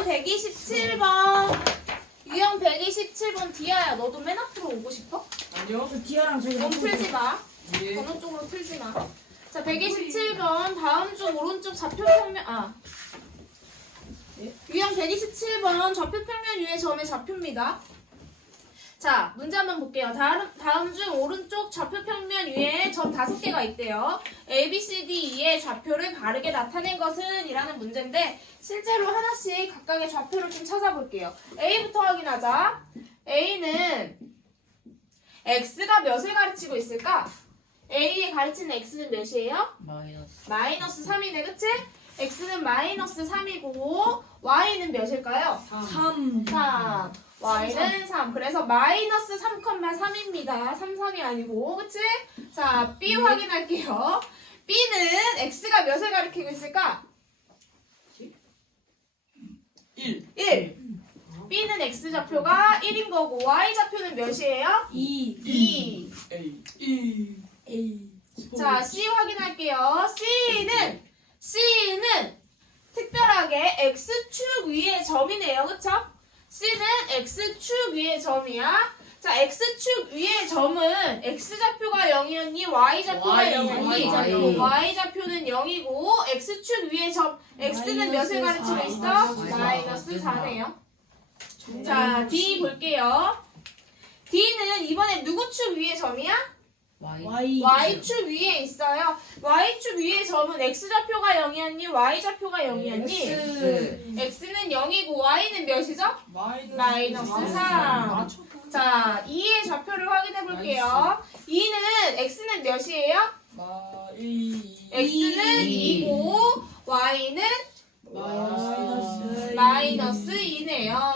유형 127번. 유형 127번 디아야 너도 맨 앞으로 오고 싶어? 아니요. 저 디아랑 저기 너무 풀지 마. 예. 번호 쪽으로 풀지 마. 자, 127번 다음 중 오른쪽 좌표 평면 아. 유형 127번 좌표 평면 위의 점의 좌표입니다. 자, 문제 한번 볼게요. 다음, 다음 중 오른쪽 좌표 평면 위에 점 다섯 개가 있대요. A, B, C, D, E의 좌표를 바르게 나타낸 것은? 이라는 문제인데 실제로 하나씩 각각의 좌표를 좀 찾아볼게요. A부터 확인하자. A는 X가 몇을 가르치고 있을까? A에 가르치는 X는 몇이에요? 마이너스 마이너스 3이네, 그치? X는 마이너스 3이고 Y는 몇일까요? 3 3. Y는 3. 그래서 마이너스 3,3입니다. 3, 3이 아니고, 그치? 자, B 확인할게요. B는 X가 몇을 가리키고 있을까? 1. 1. B는 X 좌표가 1인 거고, Y 좌표는 몇이에요? 2 2. A. 2. A 자, C 확인할게요. C는, C는 특별하게 X축 위의 점이네요. 그쵸? C는 X축 위의 점이야. 자, X축 위의 점은 X좌표가 0이었니? Y좌표가 Y, 0이었니? Y. Y좌표는 0이고, X축 위의 점, X는 몇을 마이너스 가르치고 있어? 사. 마이너스 사. 4네요. 자, D 볼게요. D는 이번에 누구 축 위의 점이야? Y Y Y축 위에 있어요. Y축 위의 점은 X좌표가 0이었니? Y좌표가 0이었니? X X는 0이고 Y는 몇이죠? 마이너스, 마이너스 삼. 자, 2의 좌표를 확인해 볼게요. 2는 X는 몇이에요? 마이. X는 이. 2고 Y는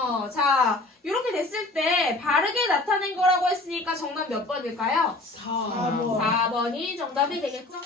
2네요. 자, 이렇게 됐을 때 바르게 나타낸 거라고 했으니까 정답 몇 번일까요? 4. 4번. 4번이 정답이 되겠죠?